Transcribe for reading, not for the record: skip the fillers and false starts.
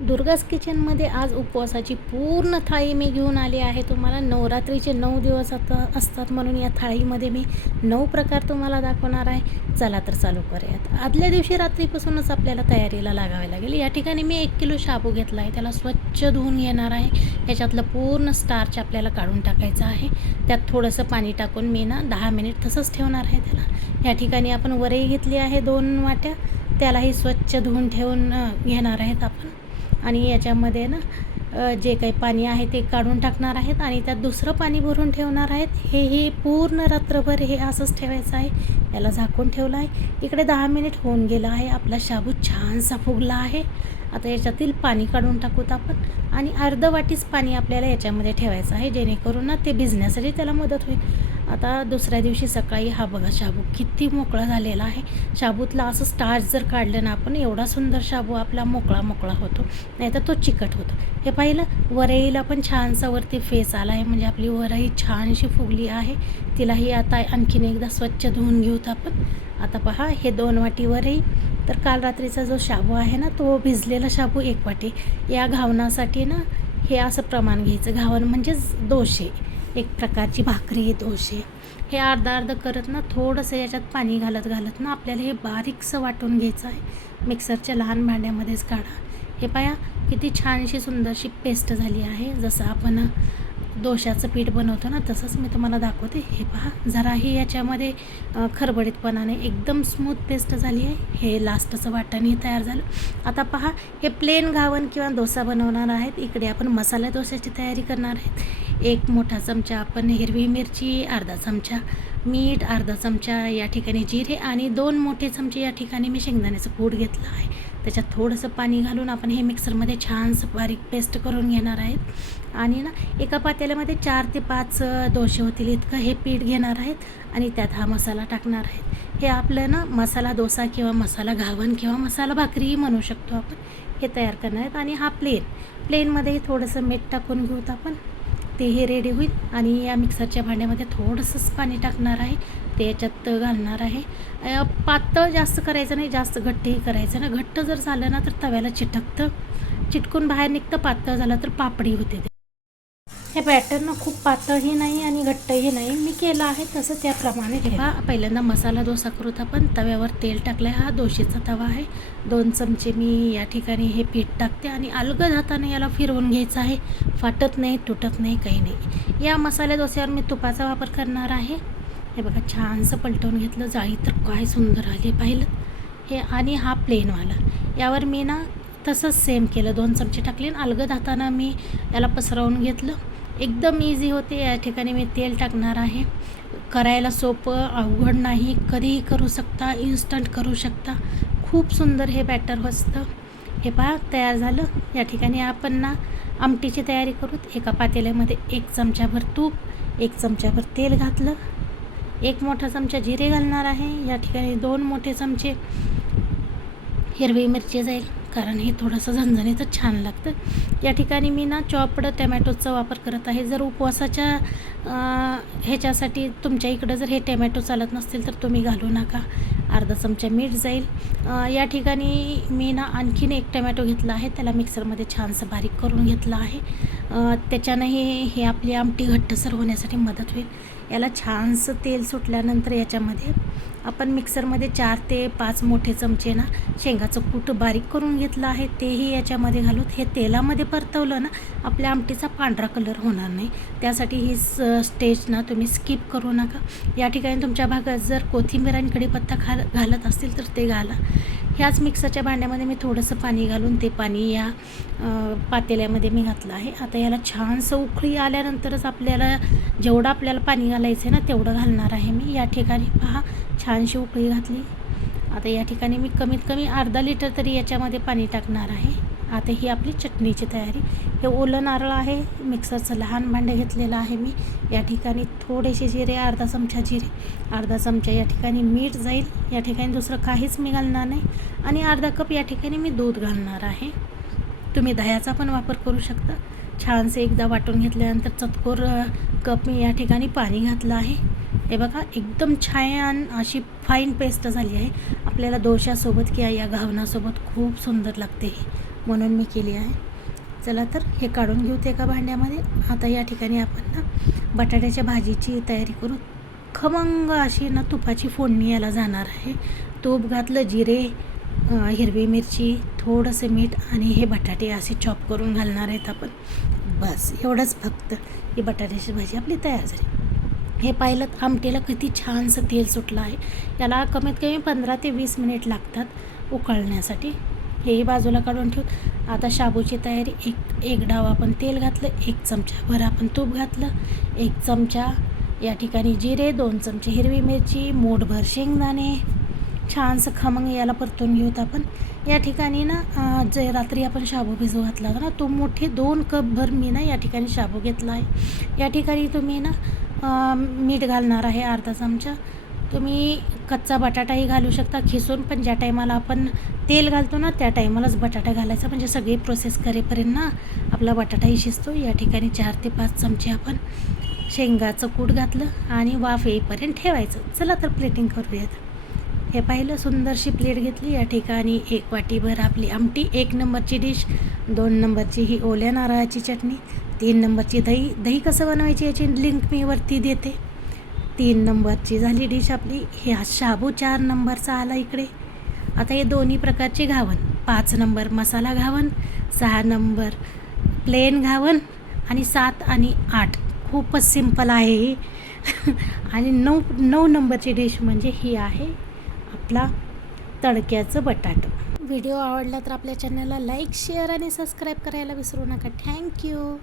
दुर्गाज किचनमध्ये आज उपवासाची पूर्ण थाळी मी घेऊन आली आहे तुम्हाला. नवरात्रीचे 9 दिवस आता असतात म्हणून या थाळीमध्ये मी 9 प्रकार तुम्हाला दाखवणार आहे. चला तर चालू करूयात. आदल्या दिवशी रात्रीपासूनच आपल्याला तयारीला लागावे लागेल. या ठिकाणी मी 1 किलो शाबू घेतला आहे. त्याला स्वच्छ धुवून घेणार आहे. ह्याच्यातलं पूर्ण स्टार्च आपल्याला काढून टाकायचं आहे. त्यात थोडंसं पाणी टाकून मी 10 मिनिट तसंच ठेवणार आहे त्याला. या ठिकाणी आपण वरई घेतली आहे 2 वाट्या. त्यालाही स्वच्छ धुवून ठेवून घेणार आहेत आपण. आणि याच्यामध्ये जे काही पाणी आहे ते काढून टाकणार आहेत आणि त्यात दुसरं पाणी भरून ठेवणार आहेत. हे पूर्ण रात्रभर हे असंच ठेवायचं आहे. याला झाकून ठेवलं आहे. इकडे 10 मिनिट होऊन गेलं आहे. आपला शाबू छानसा फुगला आहे. आता याच्यातील पाणी काढून टाकूत आपण आणि अर्ध वाटीच पाणी आपल्याला याच्यामध्ये ठेवायचं आहे, जेणेकरून ते भिजण्यासाठी त्याला मदत होईल. आता दुसऱ्या दिवशी सकाळी हा बघा शाबू किती मोकळा झालेला आहे. शाबूतला असं स्टार्च जर काढलं ना आपण, एवढा सुंदर शाबू आपला मोकळा होतो, नाहीतर तो चिकट होतो. हे पाहिलं, वरईला पण छानसा वरती फेस आला आहे, म्हणजे आपली वरई छानशी फुगली आहे. तिलाही आता आणखीन एकदा स्वच्छ धुवून घेऊत आपण. आता पहा, हे 2 वाटी वरई. तर काल रात्रीचा जो शाबू आहे ना, तो भिजलेला शाबू 1 वाटी. या घावणासाठी हे असं प्रमाण घ्यायचं. घावण म्हणजेच डोसे, एक प्रकारची भाकरी, डोसे. हे अर्धा करत थोडंसं याच्यात पाणी घालत आपल्याला हे बारीकसं वाटून घ्यायचं आहे. मिक्सरच्या लहान भांड्यामध्येच काढा. हे पाया किती छानशी सुंदरशी पेस्ट झाली आहे. जसं आपण डोशाचं पीठ बनवतो ना, तसंच मी तुम्हाला दाखवते. हे पहा, जराही याच्यामध्ये खरबडीतपणाने एकदम स्मूथ पेस्ट झाली आहे. हे लास्टचं वाटणही तयार झालं. आता पहा, हे प्लेन घावण किंवा डोसा बनवणार आहेत. इकडे आपण मसाला डोशाची तयारी करणार आहेत. 1 मोठा चमचा आपण हिरवी मिरची, अर्धा चमचा मीठ, अर्धा चमचा या ठिकाणी जिरे आणि 2 मोठे चमचे या ठिकाणी मी शेंगदाण्याचं कूट घेतलं आहे. त्याच्यात थोडंसं पाणी घालून आपण हे मिक्सरमध्ये छानसं बारीक पेस्ट करून घेणार आहेत. आणि एका पातेल्यामध्ये 4 ते 5 डोसे होतील इतकं हे पीठ घेणार आहेत आणि त्यात हा मसाला टाकणार आहेत. हे आपलं मसाला डोसा किंवा मसाला घावण किंवा मसाला भाकरीही म्हणू शकतो आपण. हे तयार करणार आहेत. आणि हा प्लेनमध्येही थोडंसं मीठ टाकून घेऊत आपण. तेही रेडी होईल. आणि या मिक्सरच्या भांड्यामध्ये थोडंसंच पाणी टाकणार आहे, ते याच्यात घालणार आहे. पातळ जास्त करायचं नाही, जास्त घट्टही करायचं ना. घट्ट जर झालं ना तर तव्याला चिटकून बाहेर निघतं. पातळ झालं तर पापडी होते. हे बॅटर खूप पातळही नाही आणि घट्टही नाही. मी केलं आहे तसं त्याप्रमाणे ठेवा. पहिल्यांदा मसाला डोसा करूत आपण. तव्यावर तेल टाकलं आहे. हा डोशेचा तवा आहे. 2 चमचे मी या ठिकाणी हे पीठ टाकते आणि अलगद हाताने याला फिरवून घ्यायचं आहे. फाटत नाही, तुटत नाही, काही नाही. या मसाला डोस्यावर मी तुपाचा वापर करणार आहे. हे बघा, छानसं पलटवून घेतलं. जाळी तर काय सुंदर आली, पाहिलं हे. आणि हा प्लेनवाला, यावर मी तसंच सेम केलं. 2 चमचे टाकले आणि अलगद हातानं मी याला पसरवून घेतलं. एकदम इझी होते. या ठिकाणी मी तेल टाकणार आहे. करायला सोपं, अवघड नाही. कधीही करू शकता, इन्स्टंट करू शकता. खूप सुंदर हे बॅटर असतं. हे पहा, तयार झालं. या ठिकाणी आपण आमटीची तयारी करू. एका पातेल्यामध्ये 1 चमचाभर तूप, 1 चमचाभर तेल घातलं. 1 मोठा चमचा जिरे घालणार आहे. या ठिकाणी 2 मोठे चमचे हिरवी मिरची जाईल, कारण हे थोडंसं झणझणीतच छान लागतं. या ठिकाणी मी चॉप्ड टमॅटोचा वापर करत आहे. जर उपवासाच्या ह्याच्यासाठी तुमच्या इकडं जर हे टमॅटो चालत नसतील तर तुम्ही घालू नका. अर्धा चमचा मीठ जाईल. या ठिकाणी मी आणखीन 1 टमॅटो घेतला आहे. त्याला मिक्सरमध्ये छानसं बारीक करून घेतलं आहे. त्याच्यानंही हे आपली आमटी घट्टसर होण्यासाठी मदत होईल. याला छानसं तेल सुटल्यानंतर याच्यामध्ये आपण मिक्सरमध्ये 4 ते 5 मोठे चमचे शेंगाचं कूट बारीक करून घेतलं आहे, तेही याच्यामध्ये घालूत. हे तेलामध्ये परतवलं आपल्या आमटीचा पांढरा कलर होणार नाही. त्यासाठी ही स्टेज तुम्ही स्किप करू नका. या ठिकाणी तुमच्या भागात जर कोथिंबीर आणि कढीपत्ता घालत असतील तर ते घाला. ह्याच मिक्सरच्या भांड्यामध्ये मी थोडंसं पाणी घालून ते पाणी या पातेल्यामध्ये मी घातलं आहे. आता याला छानसं उकळी आल्यानंतरच जेवढं आपल्याला पाणी घालायचं आहे तेवढं घालणार आहे मी. या ठिकाणी पहा, छानशी उकळी घातली. आता या ठिकाणी मी कमीत कमी अर्धा लिटर तरी याच्यामध्ये पाणी टाकणार आहे. आता ही आपली चटणीची तयारी. हे ओलं नारळ आहे. मिक्सरचं लहान भांडं घेतलेलं आहे मी. या ठिकाणी थोडेसे जिरे, अर्धा चमचा जिरे, अर्धा चमचा या ठिकाणी मीठ जाईल. या ठिकाणी दुसरं काहीच मी घालणार नाही. आणि अर्धा कप या ठिकाणी मी दूध घालणार आहे. तुम्ही दह्याचा पण वापर करू शकता. छानसे एकदा वाटून घेतल्यानंतर चतकोर कप मी या ठिकाणी पाणी घातलं आहे. हे बघा, एकदम छान अशी फाईन पेस्ट झाली आहे. आपल्याला डोशासोबत किंवा या घावणासोबत खूप सुंदर लागते. म्हणून मी केली आहे. चला तर हे काढून घेऊ ते एका भांड्यामध्ये. आता या ठिकाणी आपण ना बटाट्याच्या भाजीची तयारी करू. खमंग अशी ना तुपाची फोडणी याला जाणार आहे. तूप घातलं, जिरे, हिरवी मिरची, थोडंसं मीठ आणि हे बटाटे असे चॉप करून घालणार आहेत आपण. बस एवढंच फक्त. ही बटाट्याची भाजी आपली तयार झाली. हे पाहिलं आमटीला किती छानसं तेल सुटलं आहे. याला कमीत कमी 15 ते 20 मिनिट लागतात उकळण्यासाठी. हेही बाजूला काढून ठेवू. आता शाबूची तयारी. एक डाव आपण तेल घातलं, 1 चमचाभर आपण तूप घातलं, 1 चमचा या ठिकाणी जिरे, 2 चमचे हिरवी मिरची, मूठभर शेंगदाणे. छानसं खमंग याला परतून घेऊत आपण. या ठिकाणी ना जे रात्री आपण शाबू भिजवू घातला होता ना, तो मोठे 2 कपभर मी ना या ठिकाणी शाबू घेतला आहे. या ठिकाणी तुम्ही ना मीठ घालणार आहे अर्धा चमचा. तुम्ही कच्चा बटाटाही घालू शकता खिसून, पण ज्या टायमाला आपण तेल घालतो ना त्या टायमालाच बटाटा घालायचा, म्हणजे सगळी प्रोसेस करेपर्यंत ना आपला बटाटाही शिजतो. या ठिकाणी 4 ते 5 चमचे आपण शेंगाचं कूट घातलं आणि वाफ येईपर्यंत ठेवायचं. चला तर प्लेटिंग करूयात. हे पाहिलं, सुंदरशी प्लेट घेतली. या ठिकाणी 1 वाटीभर आपली आमटी, 1 नंबरची डिश. 2 नंबरची ही ओल्या नारळाची चटणी. 3 नंबरची दही कसं बनवायची याची लिंक मी वरती देते. 3 नंबरची झाली डिश आपली. हे शाबू 4 नंबरचा आला इकडे. आता हे दोन्ही प्रकारचे घावन. 5 नंबर मसाला घावन, 6 नंबर प्लेन घावन आणि 7 आणि 8 खूपच सिंपल आहे ही. आणि 9 नंबरची डिश म्हणजे ही आहे आपला तडक्याचं बटाटं. व्हिडिओ आवडला तर आपल्या चॅनलला लाईक, शेअर आणि सबस्क्राईब करायला विसरू नका. थँक्यू.